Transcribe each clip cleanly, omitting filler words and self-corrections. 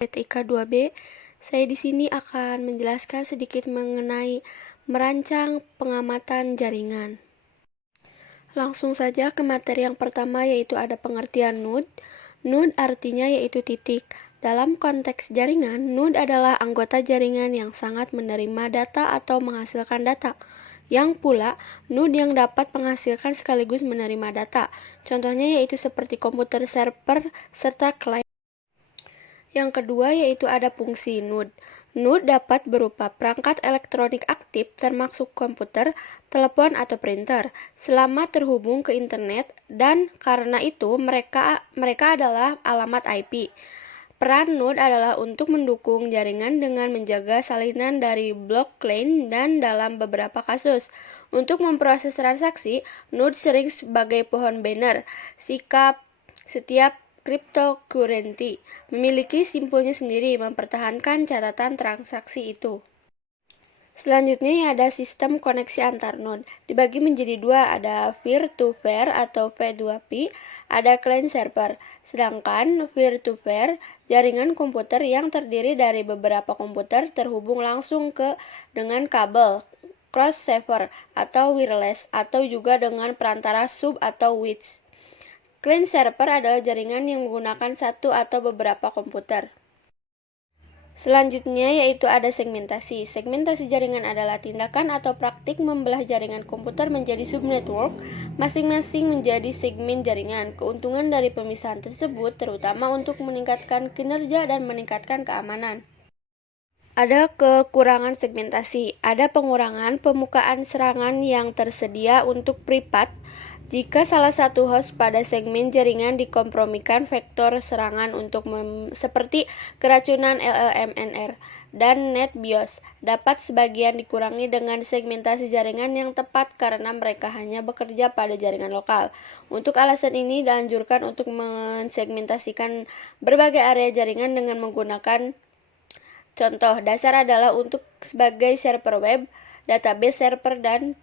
TIK 2B, saya di sini akan menjelaskan sedikit mengenai merancang pengamatan jaringan. Langsung saja ke materi yang pertama, yaitu ada pengertian node. Node artinya yaitu titik. Dalam konteks jaringan, node adalah anggota jaringan yang sangat menerima data atau menghasilkan data. Yang pula, node yang dapat menghasilkan sekaligus menerima data. Contohnya yaitu seperti komputer server serta klien. Yang kedua yaitu ada fungsi node. Node dapat berupa perangkat elektronik aktif termasuk komputer, telepon, atau printer, selama terhubung ke internet, dan karena itu mereka adalah alamat IP. Peran node adalah untuk mendukung jaringan dengan menjaga salinan dari blockchain dan dalam beberapa kasus. Untuk memproses transaksi, node sering sebagai pohon banner. Setiap cryptocurrency memiliki simbolnya sendiri mempertahankan catatan transaksi itu. Selanjutnya ada sistem koneksi antar node. Dibagi menjadi dua, ada peer-to-peer atau P2P, ada client server. Sedangkan peer-to-peer, jaringan komputer yang terdiri dari beberapa komputer terhubung langsung dengan kabel, crossover atau wireless, atau juga dengan perantara sub atau switch. Client server adalah jaringan yang menggunakan satu atau beberapa komputer. Selanjutnya yaitu ada segmentasi. Segmentasi jaringan adalah tindakan atau praktik membelah jaringan komputer menjadi subnetwork, masing-masing menjadi segmen jaringan. Keuntungan dari pemisahan tersebut terutama untuk meningkatkan kinerja dan meningkatkan keamanan. Ada kekurangan segmentasi. Ada pengurangan pemukaan serangan yang tersedia untuk privat. Jika salah satu host pada segmen jaringan dikompromikan, vektor serangan seperti keracunan LLMNR dan NetBIOS dapat sebagian dikurangi dengan segmentasi jaringan yang tepat karena mereka hanya bekerja pada jaringan lokal. Untuk alasan ini dianjurkan untuk mensegmentasikan berbagai area jaringan dengan menggunakan contoh dasar adalah untuk sebagai server web, database server, dan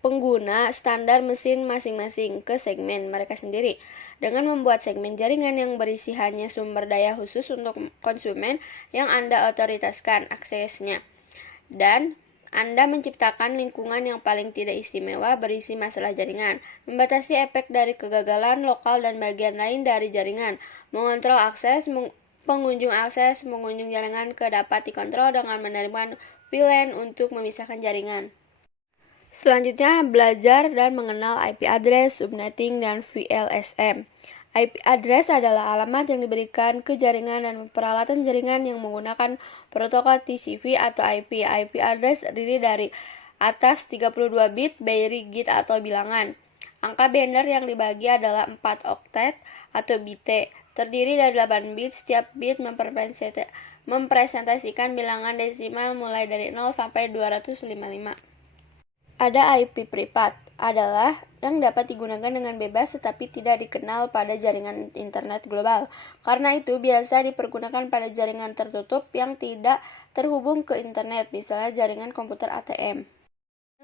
pengguna standar mesin masing-masing ke segmen mereka sendiri. Dengan membuat segmen jaringan yang berisi hanya sumber daya khusus untuk konsumen yang Anda otoritaskan aksesnya. Dan Anda menciptakan lingkungan yang paling tidak istimewa berisi masalah jaringan, membatasi efek dari kegagalan lokal dan bagian lain dari jaringan, mengontrol akses, pengunjung jaringan dapat dikontrol dengan menerima VLAN untuk memisahkan jaringan. Selanjutnya, belajar dan mengenal IP address, subnetting, dan VLSM. IP address adalah alamat yang diberikan ke jaringan dan peralatan jaringan yang menggunakan protokol TCP atau IP. IP address terdiri dari atas 32 bit, binary atau bilangan. Angka Bender yang dibagi adalah 4 oktet atau bit, terdiri dari 8 bit. Setiap bit mempresentasikan bilangan desimal mulai dari 0 sampai 255. Ada IP privat, adalah yang dapat digunakan dengan bebas tetapi tidak dikenal pada jaringan internet global. Karena itu biasa dipergunakan pada jaringan tertutup yang tidak terhubung ke internet, misalnya jaringan komputer ATM.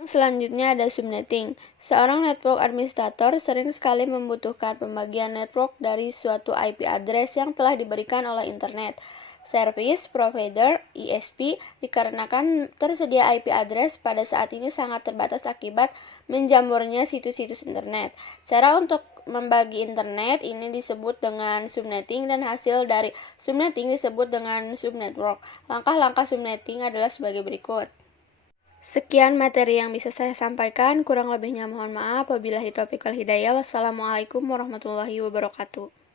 Selanjutnya ada subnetting. Seorang network administrator sering sekali membutuhkan pembagian network dari suatu IP address yang telah diberikan oleh internet service provider (ISP) dikarenakan tersedia IP address pada saat ini sangat terbatas akibat menjamurnya situs-situs internet. Cara untuk membagi internet ini disebut dengan subnetting dan hasil dari subnetting disebut dengan subnetwork. Langkah-langkah subnetting adalah sebagai berikut. Sekian materi yang bisa saya sampaikan, kurang lebihnya mohon maaf. Wabillahi taufiq wal hidayah. Wassalamualaikum warahmatullahi wabarakatuh.